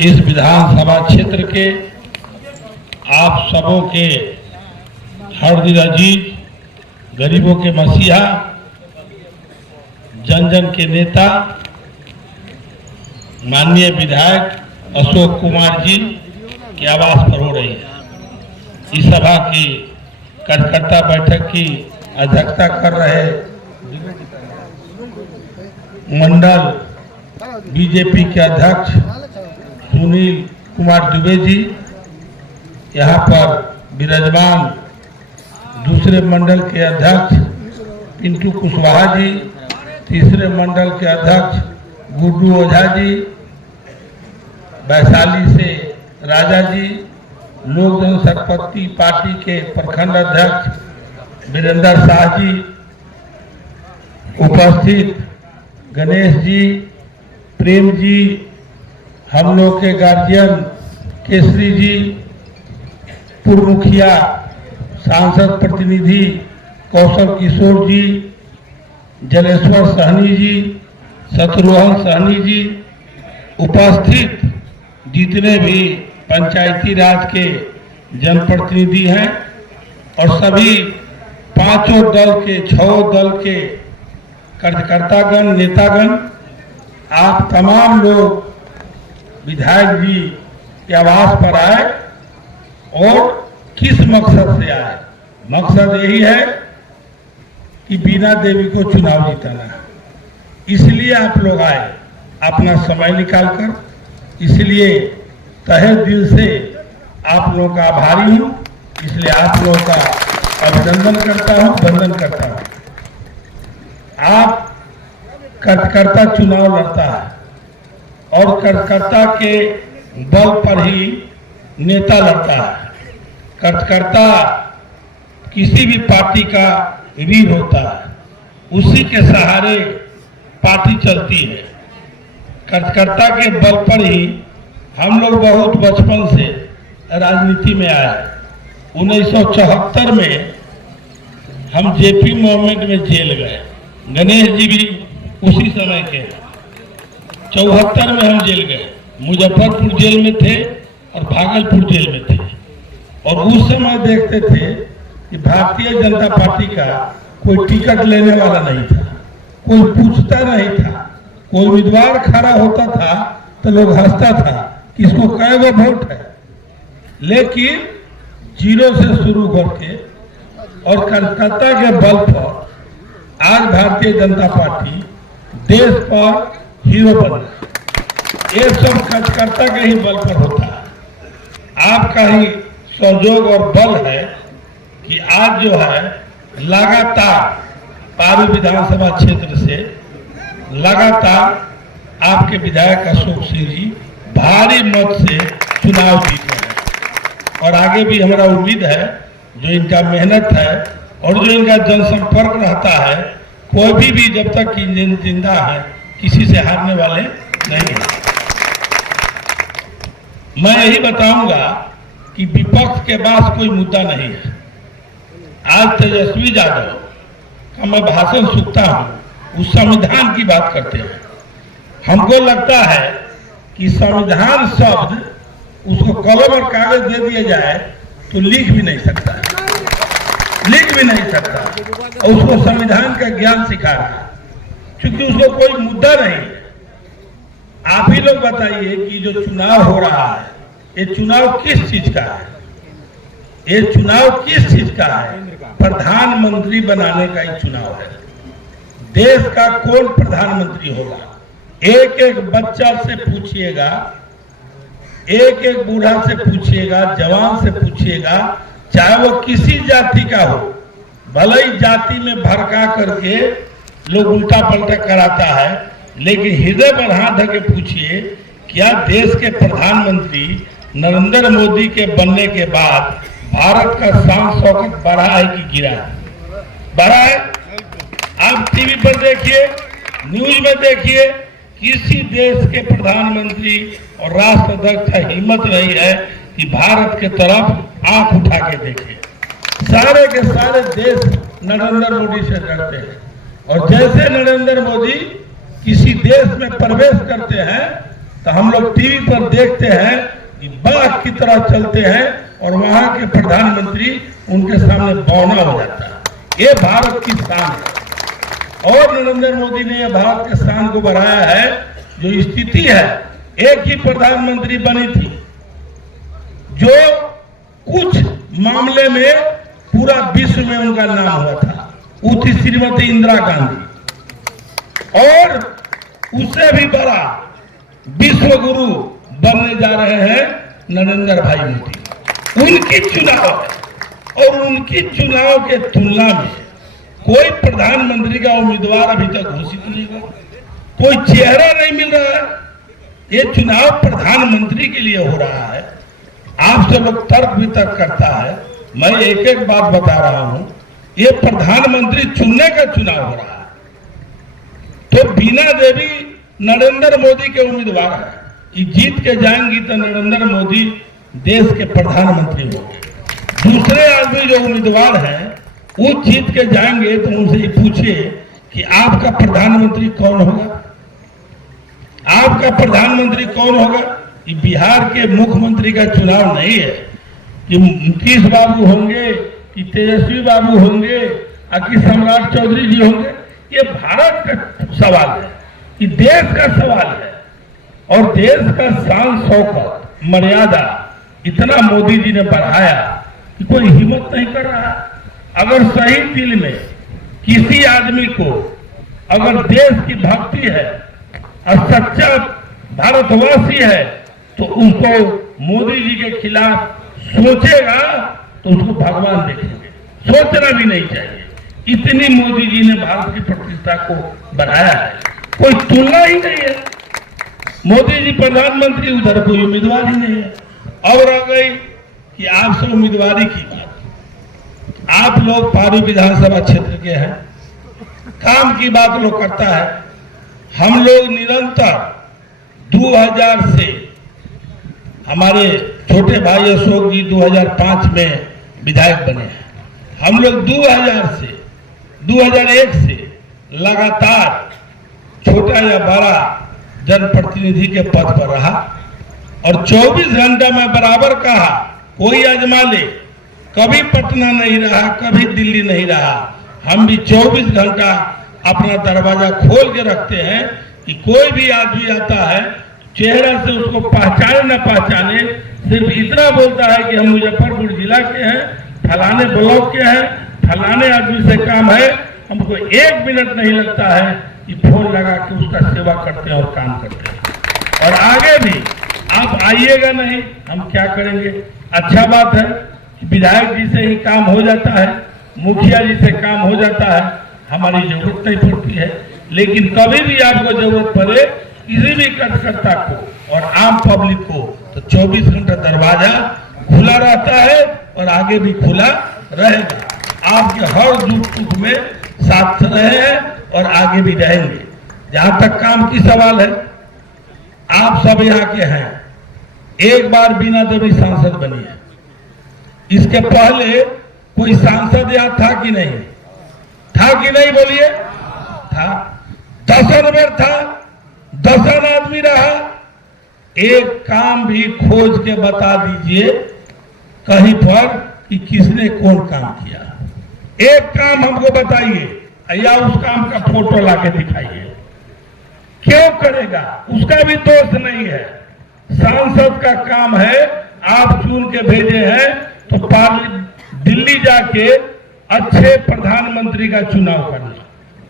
इस विधानसभा क्षेत्र के आप सबों के हर दिल अजीज, गरीबों के मसीहा, जन जन के नेता माननीय विधायक अशोक कुमार जी की आवास पर हो रही है। इस सभा की कार्यकर्ता बैठक की अध्यक्षता कर रहे मंडल बीजेपी के अध्यक्ष सुनील कुमार दुबे जी, यहाँ पर विराजमान दूसरे मंडल के अध्यक्ष पिंटू कुशवाहा जी, तीसरे मंडल के अध्यक्ष गुड्डू ओझा जी, वैशाली से राजा जी, लोक जनशक्ति पार्टी के प्रखंड अध्यक्ष वीरेंद्र शाह जी, उपस्थित गणेश जी, प्रेम जी, हम लोग के गार्जियन केसरी जी, पूर्व मुखिया सांसद प्रतिनिधि कौशल किशोर जी, जलेश्वर सहनी जी, शत्रुघ्न सहनी जी, उपस्थित जितने भी पंचायती राज के जनप्रतिनिधि हैं और सभी पांचों दल के 6 दल के कार्यकर्तागण, नेतागण, आप तमाम लोग विधायक जी के आवास पर आए और किस मकसद से आए? मकसद यही है कि बीना देवी को चुनाव जिताना है। इसलिए आप लोग आए अपना समय निकालकर। इसलिए तहे दिल से आप लोगों का आभारी हूं। इसलिए आप लोगों का अभिनंदन करता हूं, वंदन करता हूं। आप कार्यकर्ता चुनाव लड़ता है और कार्यकर्ता के बल पर ही नेता लड़ता है। कार्यकर्ता किसी भी पार्टी का वीर होता है, उसी के सहारे पार्टी चलती है। कार्यकर्ता के बल पर ही हम लोग बहुत बचपन से राजनीति में आए। 1974 में हम जेपी मूवमेंट में जेल गए। गणेश जी भी उसी समय के। 74 में हम जेल गए, मुजफ्फरपुर जेल में थे और भागलपुर जेल में थे। और उस समय देखते थे कि भारतीय जनता पार्टी का कोई टिकट लेने वाला नहीं था, कोई पूछता नहीं था। कोई उम्मीदवार खड़ा होता था तो लोग हंसता था कि इसको कै गो वोट है। लेकिन जीरो से शुरू करके और कार्यकर्ता के बल पर आज भारतीय जनता पार्टी देश पर हीरो बना। ये सब कार्यकर्ता के ही बल पर होता है। आपका ही सहयोग और बल है कि आज जो है लगातार पारू विधानसभा क्षेत्र से लगातार आपके विधायक अशोक सिंह जी भारी मत से चुनाव जीत रहे हैं। और आगे भी हमारा उम्मीद है, जो इनका मेहनत है और जो इनका जनसंपर्क रहता है, कोई भी जब तक जिंदा है किसी से हारने वाले नहीं है। मैं यही बताऊंगा कि विपक्ष के पास कोई मुद्दा नहीं है। आज तेजस्वी यादव का मैं भाषण सुनता हूं, उस संविधान की बात करते हैं। हमको लगता है कि संविधान शब्द उसको कलम और कागज दे दिया जाए तो लिख भी नहीं सकता, लिख भी नहीं सकता। और उसको संविधान का ज्ञान सिखा रहा है, क्योंकि उसको कोई मुद्दा नहीं है। आप ही लोग बताइए कि जो चुनाव हो रहा है, ये चुनाव किस चीज का है? ये चुनाव किस चीज का है? प्रधानमंत्री बनाने का ही चुनाव है। देश का कौन प्रधानमंत्री होगा? एक एक बच्चा से पूछिएगा, एक एक बूढ़ा से पूछिएगा, जवान से पूछिएगा, चाहे वो किसी जाति का हो, भले ही जाति में भड़का करके लोग उल्टा पलटा कराता है, लेकिन हृदय पर हाथ धर के पूछिए, क्या देश के प्रधानमंत्री नरेंद्र मोदी के बनने के बाद भारत का शान शौकत बढ़ा है कि गिरा है? बढ़ा है। आप टीवी पर देखिए, न्यूज में देखिए, किसी देश के प्रधानमंत्री और राष्ट्राध्यक्ष का हिम्मत नहीं है कि भारत के तरफ आंख उठा के देखे। सारे के सारे देश नरेंद्र मोदी से डरते हैं। और जैसे नरेंद्र मोदी किसी देश में प्रवेश करते हैं तो हम लोग टीवी पर देखते हैं कि बाघ की तरह चलते हैं और वहां के प्रधानमंत्री उनके सामने बौना हो जाता है। ये भारत की शान है और नरेंद्र मोदी ने यह भारत के शान को बढ़ाया है। जो स्थिति है, एक ही प्रधानमंत्री बनी थी जो कुछ मामले में पूरा विश्व में उनका नाम हुआ था, वो थी श्रीमती इंदिरा गांधी। और उससे भी बड़ा विश्व गुरु बनने जा रहे हैं नरेंद्र भाई मोदी। उनकी चुनाव और उनकी चुनाव के तुलना में कोई प्रधानमंत्री का उम्मीदवार अभी तक घोषित नहीं हुआ, कोई चेहरा नहीं मिल रहा है। ये चुनाव प्रधानमंत्री के लिए हो रहा है। आपसे लोग तर्क वितर्क करता है, मैं एक एक बात बता रहा हूं। ये प्रधानमंत्री चुनने का चुनाव हो रहा है। तो बीना देवी नरेंद्र मोदी के उम्मीदवार है कि जीत के जाएंगी तो नरेंद्र मोदी देश के प्रधानमंत्री होंगे। दूसरे आदमी जो उम्मीदवार हैं वो जीत के जाएंगे तो उनसे पूछिए कि आपका प्रधानमंत्री कौन होगा, आपका प्रधानमंत्री कौन होगा। कि बिहार के मुख्यमंत्री का चुनाव नहीं है कि नीतीश बाबू होंगे कि तेजस्वी बाबू होंगे कि सम्राट चौधरी जी होंगे। ये भारत का सवाल है, ये देश का सवाल है। और देश का शान शौकत मर्यादा इतना मोदी जी ने बढ़ाया कि कोई हिम्मत नहीं कर रहा। अगर सही दिल में किसी आदमी को अगर देश की भक्ति है और सच्चा भारतवासी है तो उसको मोदी जी के खिलाफ सोचेगा तो उसको भगवान देखेंगे। सोचना भी नहीं चाहिए। इतनी मोदी जी ने भारत की प्रतिष्ठा को बढ़ाया है, कोई तुलना ही नहीं है। मोदी जी प्रधानमंत्री, उधर कोई उम्मीदवार ही नहीं है। और आ गई कि आपसे उम्मीदवारी की बात। आप लोग पारू विधानसभा क्षेत्र के हैं, काम की बात लोग करता है। हम लोग निरंतर 2000 से, हमारे छोटे भाई अशोक जी 2005 में विधायक बने हैं। हम लोग 2000 से 2001 से लगातार छोटा या बड़ा जनप्रतिनिधि के पद पर रहा और 24 घंटा में बराबर कहा कोई आजमा ले। कभी पटना नहीं रहा, कभी दिल्ली नहीं रहा। हम भी 24 घंटा अपना दरवाजा खोल के रखते हैं कि कोई भी आदमी आता है, चेहरा से उसको पहचाने न पहचाने, सिर्फ इतना बोलता है कि हम मुजफ्फरपुर जिला के हैं, फलाने ब्लॉक के हैं, फलाने आदमी से काम है। हमको 1 मिनट नहीं लगता है कि फोन लगा के उसका सेवा करते हैं और काम करते हैं। और आगे भी आप आइएगा नहीं, हम क्या करेंगे। अच्छा बात है कि विधायक जी से ही काम हो जाता है, मुखिया जी से काम हो जाता है, हमारी जरूरत नहीं पड़ती है। लेकिन कभी भी आपको जरूरत पड़े किसी भी कार्यकर्ता को और आम पब्लिक को, तो 24 घंटा दरवाजा खुला रहता है और आगे भी खुला रहेगा। आपके हर दुख सुख में साथ रहे हैं और आगे भी रहेंगे। जहां तक काम की सवाल है, आप सब यहाँ के हैं। एक बार बीना देवी सांसद बनी है। इसके पहले कोई सांसद यहाँ था कि नहीं? था कि नहीं बोलिए? था। 10 बेर था, 10 आदमी रहा। एक काम भी खोज के बता दीजिए कहीं पर कि किसने कौन काम किया। एक काम हमको बताइए या उस काम का फोटो लाके दिखाइए। क्यों करेगा? उसका भी दोष नहीं है। सांसद का काम है, आप चुन के भेजे हैं तो दिल्ली जाके अच्छे प्रधानमंत्री का चुनाव करना,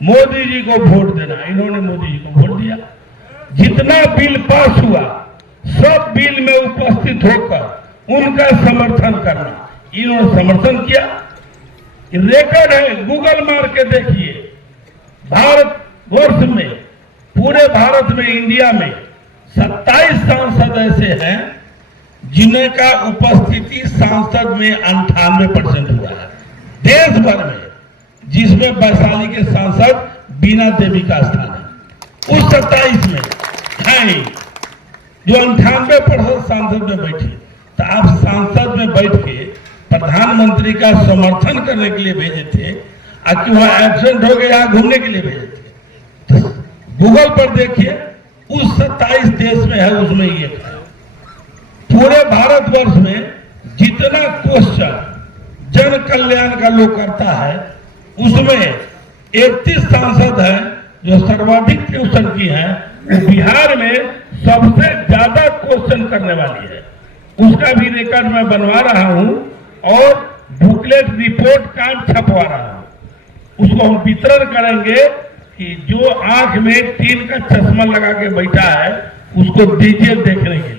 मोदी जी को वोट देना। इन्होंने मोदी जी को वोट दिया। जितना बिल पास हुआ सब बिल में उपस्थित होकर उनका समर्थन करना, इन्होंने समर्थन किया। रिकॉर्ड है, गूगल मार के देखिए। भारत वर्ष में, पूरे भारत में, इंडिया में 27 सांसद ऐसे हैं जिन्हें का उपस्थिति सांसद में 98% हुआ है देश भर में, जिसमें वैशाली के सांसद बीना देवी का स्थान है। उस 27 में है जो 98% सांसद में बैठी। तो आप सांसद में बैठ के प्रधानमंत्री का समर्थन करने के लिए भेजे थे, कि वहां एब्सेंट हो गए, यहाँ घूमने के लिए भेजे थे। तो गूगल पर देखिए, उस 27 देश में है, उसमें ये है। पूरे भारतवर्ष में जितना क्वेश्चन जन कल्याण का लोग करता है, उसमें 31 सांसद हैं जो सर्वाधिक क्वेश्चन की हैं। वो बिहार में सबसे ज्यादा क्वेश्चन करने वाली है। उसका भी रिकॉर्ड मैं बनवा रहा हूं और बुकलेट रिपोर्ट कार्ड छपवा रहा हूं। उसको हम वितरण करेंगे कि जो आंख में टीन का चश्मा लगा के बैठा है उसको दीजिए देखने के लिए।